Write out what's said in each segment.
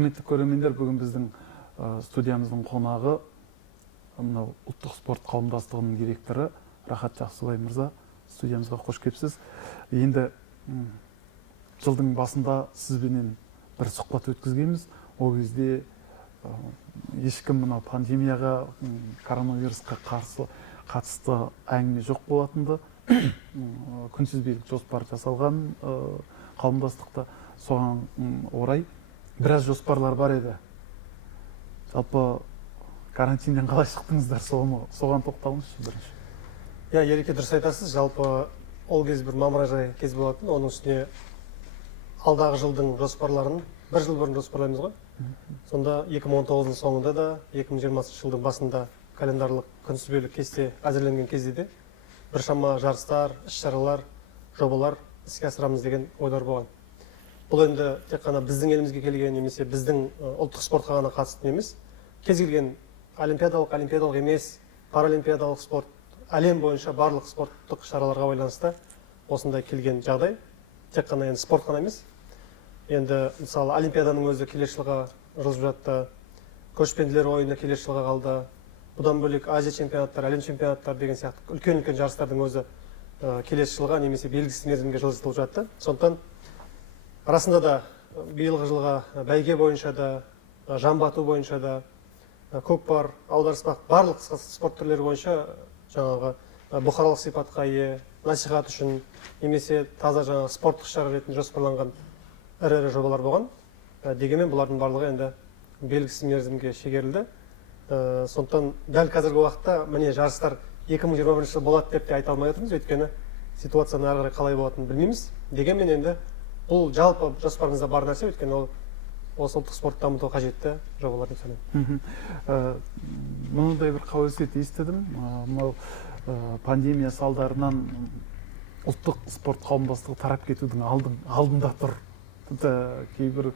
Құрметті көрермендер, бүгін біздің студиямыздың қонағы мынау ұлттық спорт қауымдастығының директоры Рахат Жақсыбай мырза. Студиямызға қош келіпсіз. Енді жылдың басында сізбенен бір сұхбат өткізгенбіз. Ол кезде ешкім мына пандемияға, коронавирусқа қатысты әңгіме жоқ болатынды. Күнтізбелік жоспар жасалған қауымдастықта, соған орай біраз жоспарлар бар еді. Жалпы карантиннен қалай шықтыңыздар, соған тоқталыңызшы бірінші. Ереке, дұрыс айтасыз. Жалпы ол кез бір мамыражай кез болатын. Оның үстіне алдағы жылдың жоспарларын бір жыл бұрын жоспарлаймыз ғой. Сонда 2019-ның соңында да 2020 жылдың басында календарлық күнтізбелік кесте әзірленген кезде де біршама жарыстар, іс-шаралар, жобалар іске асырамыз деген ойлар болған. Бұл енді тек қана біздің елімізге келген немесе біздің ұлттық спортқа ғана қатысты емес, кез келген олимпиадалық емес, паралимпиадалық спорт, әлем бойынша барлық спорттық шараларға байланысты осындай келген жағдай. Тек қана енді спорт қана емес. Енді мысалы олимпиаданың өзі келесі жылға жылжып жатты, көшпенділер ойыны келесі жылға қалды. Бұдан бөлек Азия чемпионаттары, әлем чемпионаттары деген сияқты үлкен жарыстардың өзі келесі жылға немесе белгісіз мерзімге жылжытылып жатты. Сондықтан расында да биылғы жылға бәйге бойынша да, жамбы ату бойынша да, көкпар, аударыспақ, барлық спорт түрлері бойынша жаңағы бұқаралық сипатқа ие, насихат үшін немесе таза жаңағы спорттық шара ретінде жоспарланған ірі жобалар болған. Дегенмен бұлардың барлығы енді белгісіз мерзімге шегерілді. Сондықтан дәл қазіргі уақытта міне жарыстар 2021 жыл болады деп те айта алмай отырмыз, өйткені ситуацияны ары қарай қалай болатынын білмейміз. Дегенмен енді бұл жалпы жоспарымызда бар нәрсе, өйткені ол осы ұлттық спортты дамытуға қажетті жобалар деп санаймын. Мұндай бір қауесет естідім. Мынау пандемия салдарынан ұлттық спорт қауымдастығы тарап кетудің алдында тұр. Кейбір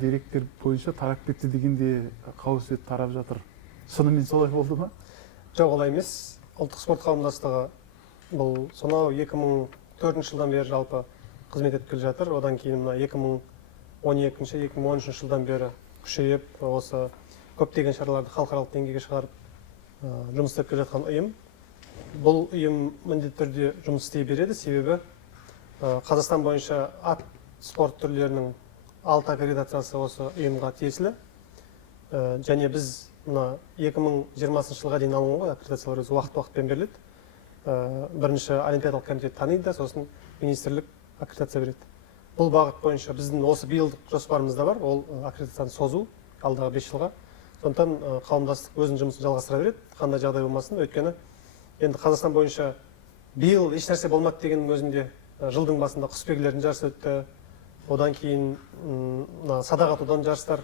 деректер бойынша тарап кетті дегенде қауесет тарап жатыр. Шынымен солай болды ма? Жоқ, олай емес. Ұлттық спорт қауымдастығы бұл сонау 2004 жылдан бері жалпы қызмет етіп келе жатыр. Одан кейін 2012-2013 жылдан бері күшейіп, осы көптеген шараларды халықаралық деңгейге шығарып жұмыс істеп келе жатқан ұйым. Бұл ұйым міндетті түрде жұмыс істей береді, себебі Қазақстан бойынша ат спорт түрлерінің 6 аккредитациясы осы ұйымға тиесілі. Және біз 2020 жылға дейін алынған ғой, аккредитациялар өзі уақыт-уақытпен беріледі. Бірінші олимпиадалық комитет таниды, сосын министрлік аккредитация береді. Бұл бағыт бойынша біздің осы биылдық жоспарымызда бар, ол аккредитацияны созу алдағы 5 жылға. Сондықтан қауымдастық өзінің жұмысын жалғастыра береді, қандай жағдай болмасын. Өйткені енді Қазақстан бойынша биыл ешнәрсе болмады дегеннің өзінде жылдың басында құсбегілердің жарысы өтті. Одан кейін садақ атудан жарыстар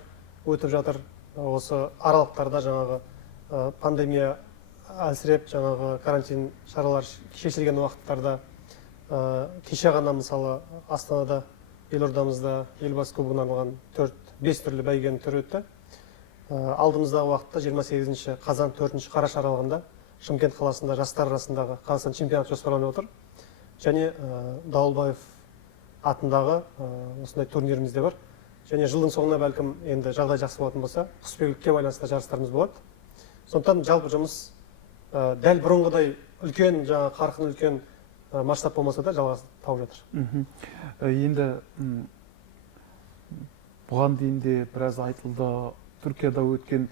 өтіп жатыр. Осы аралықтарда жаңағы пандемия әлсіреп, жаңағы карантин шаралар шешілген уақыттарда кеше ғана мысалы Астанада, елордамызда елбасы кубогына арналған 4-5 түрлі бәйгенің түрі өтті. Алдымыздағы уақытта 28 қазан 4 қараша аралығында Шымкент қаласында жастар арасындағы Қазақстан чемпионаты жоспарланып отыр. Және Дауылбаев атындағы осындай турнирімізде бар. Және жылдың соңына бәлкім енді жағдай жақсы болатын болса, құсбегілікке байланысты жарыстарымыз болады. Сондықтан жалпы жұмыс дәл бұрынғыдай үлкен, жаңа қарқын үлкен масштаб болмаса да жалғасын тауып жатыр. Енді бұған дейін де біраз айтылды. Түркияда өткен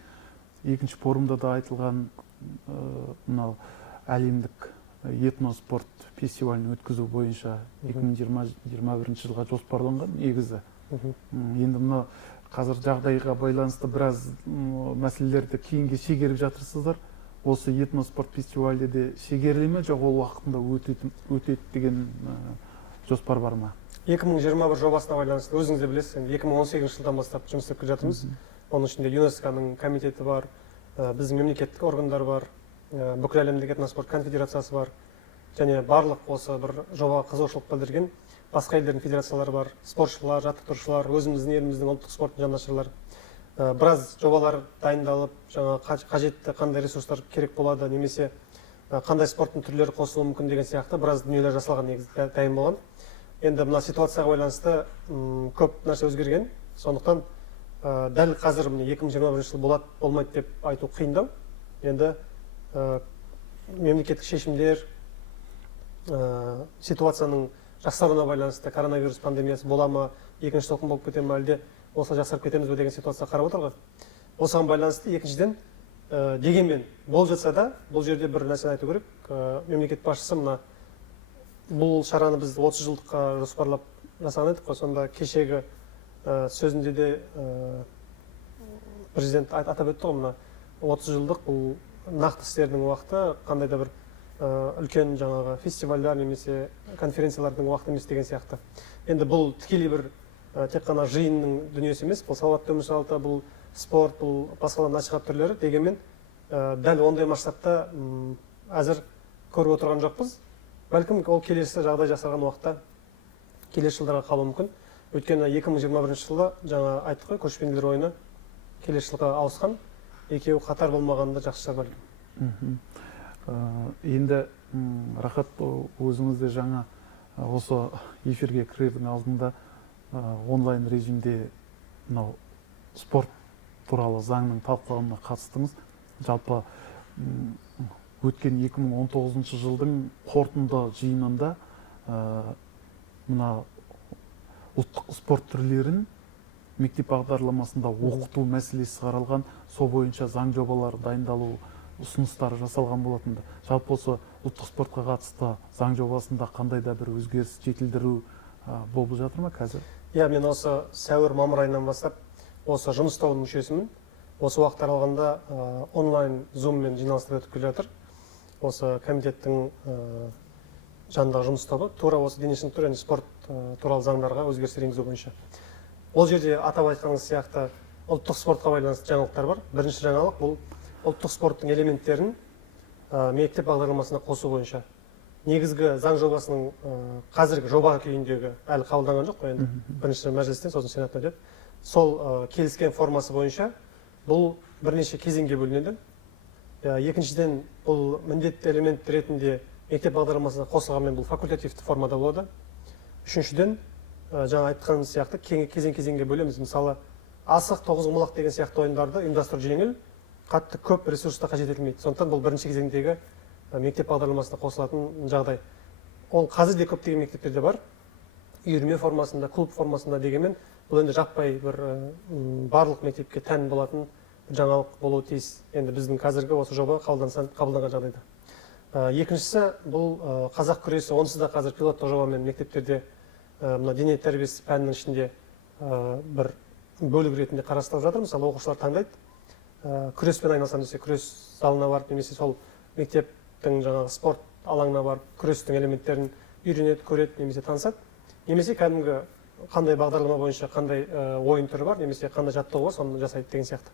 екінші форумда да айтылған мынау әлемдік этноспорт фестивалін өткізу бойынша 2021 жылға жоспарланған негізі. Енді мына қазір жағдайға байланысты біраз мәселелерді кейінге шегеріп жатырсыздар. Осы этноспорт фестивалі де шегеріле ме, жоқ ол уақытында өтеді деген жоспар бар ма? 2021 жобасына байланысты өзіңіз де білесіз, 2018 жылдан бастап жұмыс істеп келе жатырмыз. Оның ішінде ЮНЕСКО-ның комитеті бар, біздің мемлекеттік органдар бар, бүкіл әлемдік этноспорт конфедерациясы бар, және барлық осы бір жобаға қызығушылық білдірген басқа елдердің федерациялары бар, спортшылар, жаттықтырушылар, өзіміздің еліміздің ұлттық спорттың жанашырлары. Біраз жобалар дайындалып, қажетті қандай ресурстар керек болады, немесе қандай спорттың түрлері қосылуы мүмкін деген сияқты біраз дүниелер жасалған негізі дайын болған. Енді мына ситуацияға байланысты көп нәрсе өзгерген. Сондықтан дәл қазір міне 2021 жыл болады болмайды деп айту қиындау. Енді мемлекеттік шешімдер ситуацияның жақсаруына байланысты коронавирус пандемиясы бола ма, екінші толқын болып кете ме, әлде осылай жақсарып кетеміз бе деген ситуация қарап отырғы. Осыған байланысты екіншіден дегенмен болып жатса да бұл жерде бір нәрсені айту керек. Мемлекет басшысы мына бұл шараны біз 30 жылдыққа жоспарлап жасаған едік қой. Сонда кешегі сөзінде де президент атап өтті ғой, мына 30 жылдық бұл нақты істердің уақыты, қандай да бір үлкен жаңағы фестивальдар немесе конференциялардың уақыты емес деген сияқты. Енді бұл тікелей бір тек қана жиынның дүниесі емес, бұл салауатты өмір салты, бұл спорт, бұл басқа насихат түрлері. Дегенмен дәл ондай масштабта әзір көріп отырған жоқпыз. Бәлкім ол келесі жағдай жасаған уақытта келесі жылдарға қалуы мүмкін. Өйткені 2021 жылы жаңа айттық қой, көшпенділер ойыны келесі жылға ауысқан. Екеуі қатар болмағанда жақсы шығар бәлкім. Енді Рахат, өзіңіз де жаңа осы эфирге кірердің алдында онлайн режимде мынау спорт туралы заңның талқылауына қатыстыңыз. Жалпы өткен 2019 жылдың қорытынды жиынында мына ұлттық спорт түрлерін мектеп бағдарламасында оқыту мәселесі қаралған, сол бойынша заң жобалары дайындалу ұсыныстары жасалған болатынды. Жалпы осы ұлттық спортқа қатысты заң жобасында қандай да бір өзгеріс, жетілдіру болып жатыр ма қазір? Иә, мен осы сәуір-мамыр айынан бастап осы жұмыс тобының мүшесімін. Осы уақыт аралығында онлайн зуммен жиналыстар өтіп келе жатыр. Осы комитеттің жанындағы жұмыс тобы тура осы дене шынықтыру және спорт туралы заңдарға өзгерістер енгізу бойынша. Ол жерде атап айтқаныңыз сияқты ұлттық спортқа байланысты жаңалықтар бар. Бірінші жаңалық бұл ұлттық спорттың элементтерін мектеп бағдарламасына қосу бойынша. Негізгі заң жобасының қазіргі жоба күйіндегі әлі қабылданған жоқ қой, енді бірінші мәжілістен, сосын сенаттан өтеді. Сол келіскен формасы бойынша бұл бірнеше кезеңге бөлінеді. Екіншіден, бұл міндетті элемент ретінде мектеп бағдарламасына қосылғанмен бұл факультативті формада болады. Үшіншіден, жаңа айтқан сияқты кезең-кезеңге бөлеміз. Мысалы, асық, тоғызқұмалақ деген сияқты ойындарды ұйымдастыру жеңіл, қатты көп ресурста қажет етілмейді. Сондықтан бұл бірінші кезеңдегі мектеп бағдарламасына қосылатын жағдай. Ол қазір де көптеген мектептерде бар. Үйірме формасында, клуб формасында дегенмен, бұл енді жаппай бір барлық мектепке тән болатын жаңалық болуы тиіс. Енді біздің қазіргі осы жоба қабылданған жағдайда. Екіншісі, бұл қазақ күресі, онсыз да қазір пилоттық жобамен мектептерде мына дене тәрбиесі пәнінің ішінде бір бөлік ретінде қарастырылып жатыр. Мысалы, оқушылар таңдайды. Күреспен айналысам десе, күрес залына барып, немесе сол мектептің жаңағы спорт алаңына барып, күрестің элементтерін үйренеді, көреді, немесе танысады. Немесе кәдімгі қандай бағдарлама бойынша қандай ойын түрі бар, немесе қандай жаттығу бар, соны жасайды деген сияқты.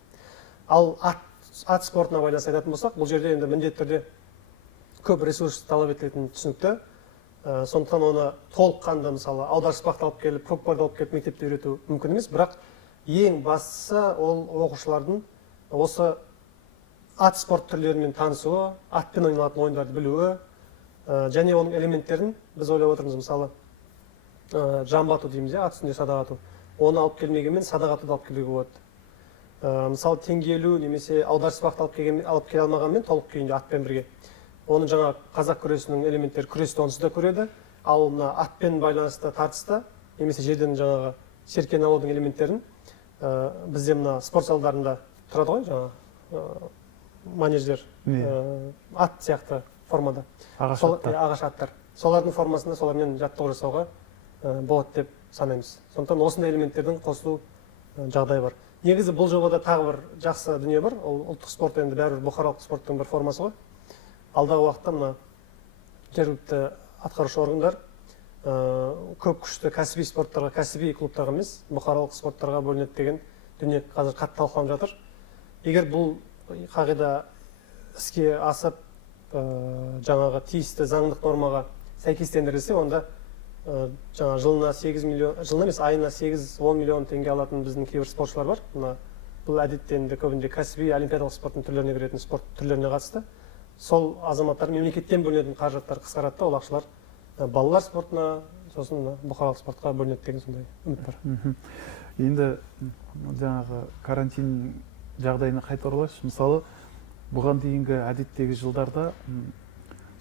Ал ат спортына байланысты айтатын болсақ, бұл жерде енді міндетті түрде көп ресурс талап етілетін түсінікті. Сондықтан оны толыққанды, мысалы, аударыспақты алып келіп, көкпарды алып келіп мектепте үйрету мүмкін емес, бірақ ең бастысы ол оқушылардың осы ат спорт түрлерімен танысуы, атпен ойналатын ойындарды білуі, және оның элементтерін біз ойлап отырмыз. Мысалы, жамбы ату дейміз, ат үстінде садақ ату. Оны алып келмегенмен садақ атуды алып келуге болады. Мысалы, теңге ілу немесе аударыспақты алып келе алмағанмен толық күйінде атпен бірге. Оны жаңа қазақ күресінің элементтері күресті онсыз да көреді, ал мына атпен байланысты тартыста немесе жерден жаңағы серкені алудың элементтерін бізде мына спорт залдарында тұрады ғой, жаңа манеждер, ат сияқты формада. Ағаш аттар. Солардың формасында солармен жаттығу жасауға болады деп санаймыз. Сондықтан осындай элементтердің қосылу жағдай бар. Негізі бұл жобада тағы бір жақсы дүние бар. Ол ұлттық спорт енді бәрібір бұқаралық спорттың бір формасы ғой. Алдағы уақытта мына жергілікті атқарушы органдар көп күшті кәсіби спорттарға, кәсіби клубтарға емес, бұқаралық спорттарға бөлінеді деген дүние қазір қатты талқыланып жатыр. Егер бұл қағида іске асып, жаңағы тиісті заңдық нормаға сәйкестендірілсе, онда жаңа жылына 8 миллион, жылына емес, айына 8-10 миллион теңге алатын біздің кейбір спортшылар бар. Бұл әдетте енді көбінде кәсіби олимпиадалық спорттың түрлеріне кіретін спорт түрлеріне қатысты. Сол азаматтар мемлекеттен бөлінетін қаражаттар қысқарады, ол ақшалар балалар спортына, сосын мына бұқаралық спортқа бөлінеді деген сондай үміт бар. Енді жаңағы карантин жағдайына қайта оралайықшы. Мысалы, бұған дейінгі әдеттегі жылдарда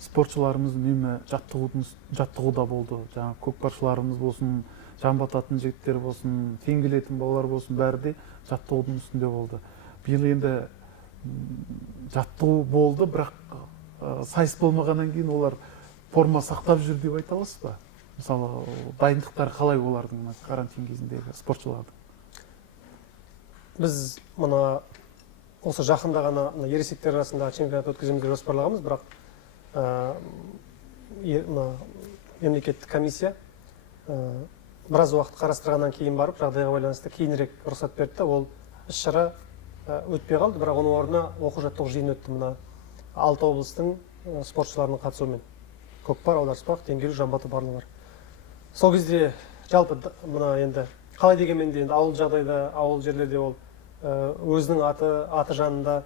спортшыларымыз үнемі жаттығуда болды. Жаңағы көкпаршыларымыз болсын, жан бататын жігіттер болсын, теңгелетін балалар болсын, бәрі де жаттығудың үстінде болды. Биыл енді жаттығу болды, бірақ сайыс болмағаннан кейін олар форма сақтап жүр деп айта аласыз ба? Мысалы, дайындықтар қалай олардың карантин кезіндегі спортшылардың? Біз мұна осы жақында ғана ересектер арасындағы чемпионат өткіземіз деп жоспарлағанбыз, бірақ мемлекеттік комиссия біраз уақыт қарастырғаннан кейін барып, жағдайға байланысты кейінірек рұқсат берді. Ол іс-шара өтпей қалды, бірақ оның орнына оқу-жаттығу жиыны өтті. Мына 6 облыстың спортшыларының қатысуымен. Көкпар, аударыспақ, теңге, жамбаты барлығы бар. Сол кезде жалпы мына енді қалай дегенмен де енді ауыл жағдайда, ауыл жерлерде ол өзінің аты жанында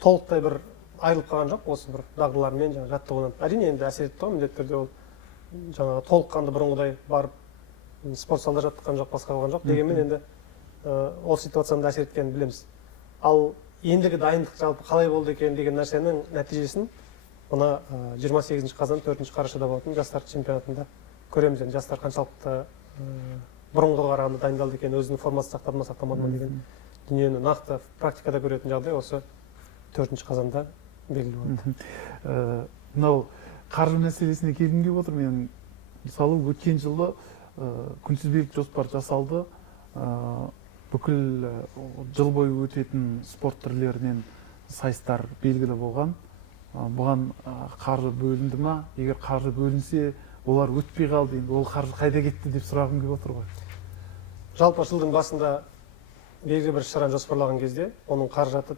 толықтай бір айырылып қалған жоқ, осы бір дағдылармен жаттығуынан. Әрине енді әсер етті ғой, міндетті түрде ол жаңағы толыққанды бұрынғыдай барып спорт залда жаттыққан жоқ, басқа қалған жоқ. Дегенмен енді ол ситуацияны әсер еткенін білеміз. Ал ендігі дайындық жалпы қалай болды екен деген нәрсенің нәтижесін мына 28 қазан 4 қарашада болатын жастар чемпионатында көреміз. Енді жастар қаншалықты бұрынғы қарағанда дайындалды екен, өзінің формасын сақтап ма сақтамады ма деген дүниені нақты практикада көретін жағдай осы 4 қазанда белгілі болады. Мынау қаржы мәселесіне келгім келіп отыр. Мен мысалы өткен жылы күнтізбелік жоспар жасалды. Бүкіл жыл бойы өтетін спорт түрлерінен сайыстар белгілі болған. Бұған қаржы бөлінді ма? Егер қаржы бөлінсе, олар өтпей қалды, енді ол қаржы қайда кетті деп сұрағым келіп отыр ғой. Жалпы жылдың басында белгілі бір шараны жоспарлаған кезде, оның қаражаты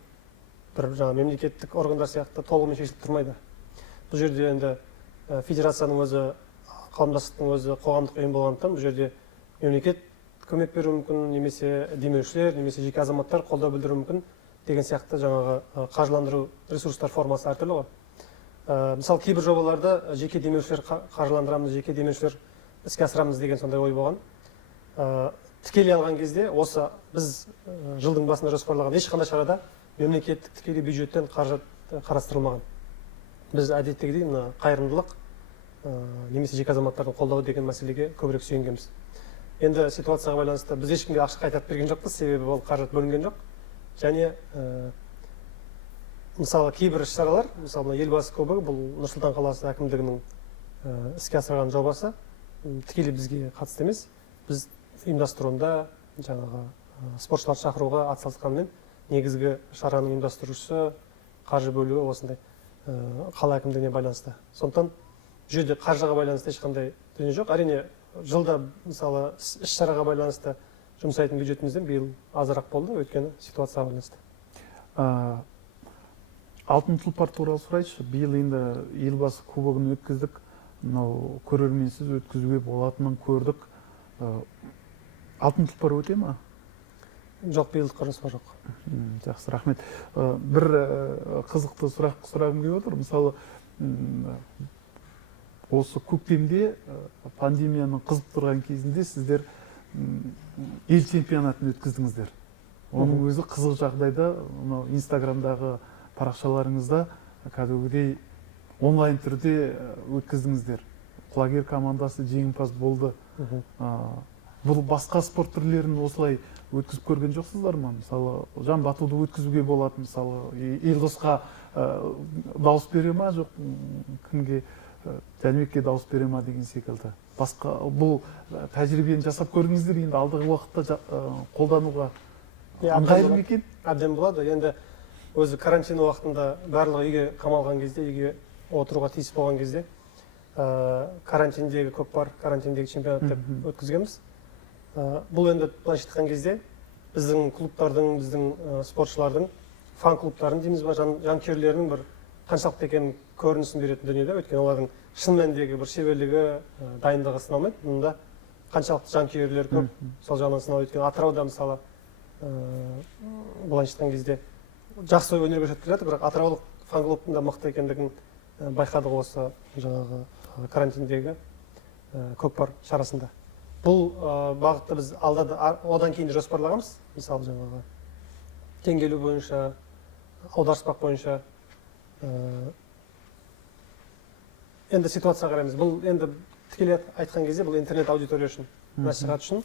бір мемлекеттік органдар сияқты толығымен шешіліп тұрмайды. Бұл жерде енді федерацияның өзі, қауымдастықтың өзі қоғамдық ұйым болғандықтан, бұл жерде мемлекет көмек беруі мүмкін, немесе демеушілер, немесе жеке азаматтар қолдау білдіруі мүмкін деген сияқты жаңағы қаржыландыру ресурстар формасы әртүрлі ғой. Мысалы, кейбір жобаларды жеке демеушілер қаржыландырамыз, жеке демеушілер іске асырамыз деген сондай ой болған. Тікелей алған кезде осы біз жылдың басында жоспарлаған ешқандай шарада мемлекеттік тікелей бюджеттен қаржы қарастырылмаған. Біз әдеттегідей мына қайырымдылық немесе жеке азаматтардың қолдауы деген мәселеге көбірек сүйенгенбіз. Енді ситуацияға байланысты біз ешкімге ақша қайтарып берген жоқпыз, себебі ол қаржы бөлінген жоқ. Және мысалы кейбір іс-шаралар, мысалы елбасы кубогы, бұл Нұр-Сұлтан қаласы әкімдігінің іске асырған жобасы, тікелей бізге қатысты емес. Біз ұйымдастыруында жаңағы спортшылар шақыруға атсалысқанмен, негізгі шараның ұйымдастырушысы, қаржы бөлуі осындай қала әкімдігіне байланысты. Сондықтан жерде қаржыға байланысты ешқандай дүние жоқ. Әрине жылда мысалы іс-шараға байланысты жұмсайтын бюджетімізден биыл азырақ болды, өйткені ситуацияға байланысты. Алтын тұлпар туралы сұрайыншы. Биыл енді елбасы кубогын өткіздік. Мынау көрерменсіз өткізуге болатынын көрдік. Алтын тұлпар өте ма? Жоқ, биылдыққа жоспар жоқ. Жақсы, рахмет. Бір қызықты сұрақ сұрағым келіп отыр. Мысалы, осы көктемде пандемияның қызып тұрған кезінде сіздер ел чемпионатын өткіздіңіздер. Оның өзі қызық жағдайда, инстаграмдағы парақшаларыңызда кәдімгідей онлайн түрде өткіздіңіздер. Құлагер командасы жеңімпаз болды. Бұл басқа спорт түрлерін осылай өткізіп көрген жоқсыздар ма? Мысалы, жан батуды өткізуге болады, мысалы, Елдосқа дауыс бере ма, жоқ кімге, Жәнібекке дауыс бере ма деген секілді. Басқа бұл тәжірибені жасап көрдіңіздер, енді алдағы уақытта қолдануға ыңғайлы екен? Әбден болады. Енді өзі карантин уақытында барлығы үйге қамалған кезде, үйге отыруға тиіс болған кезде карантиндегі көкпар, карантиндегі чемпионат деп өткізгенбіз. Бұл енді былайша айтқан кезде біздің клубтардың, біздің спортшылардың, фан клубтарын дейміз ба, жанкүйерлерінің бір қаншалықты екенін көрінісін беретін дүниеде, өйткені олардың шын мәніндегі бір шеберлігі, дайындығы сыналмайды. Мұнда қаншалықты жанкүйерлер көп, сол жағынан сыналып өткен. Атырауда мысалы былайша айтқан кезде жақсы өнер көрсетіп келеді, бірақ атыраулық фан клубтың да мықты екендігін байқадық осы жаңағы карантиндегі көкпар шарасында. Бұл бағытты біз одан кейін де жоспарлағанбыз. Мысалы жаңағы теңгелу бойынша, аударыспақ бойынша. Енді ситуация қараймыз. Бұл енді тікелей айтқан кезде бұл интернет аудитория үшін, насихат үшін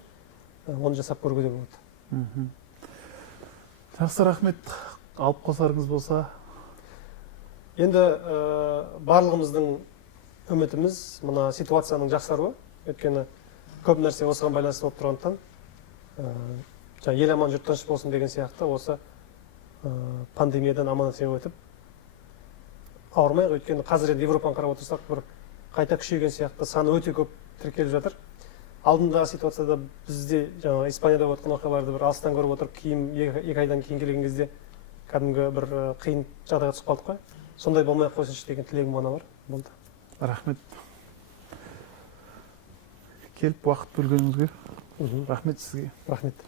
оны жасап көруге болады. Жақсы, рахмет. Алып қосарыңыз болса? Енді барлығымыздың үмітіміз мына ситуацияның жақсаруы. Өйткені көп нәрсе осыған байланысты болып тұрғандықтан, ел аман жұрт тыныш болсын деген сияқты осы пандемиядан аман есен өтіп ауырмайық. Өйткені қазір енді Европаны қарап отырсақ, бір қайта күшейген сияқты, саны өте көп тіркеліп жатыр. Алдындағы ситуацияда бізде жаңағы Испанияда болып жатқан оқиғаларды бір алыстан көріп отырып, кейін екі айдан кейін келген кезде кәдімгі бір қиын жағдайға түсіп қалдық қой. Сондай болмай ақ қойсыншы деген тілегім ғана бар. Болды. Рахмет. Келіп уақыт бөлгеніңізге рахмет сізге. Рахмет.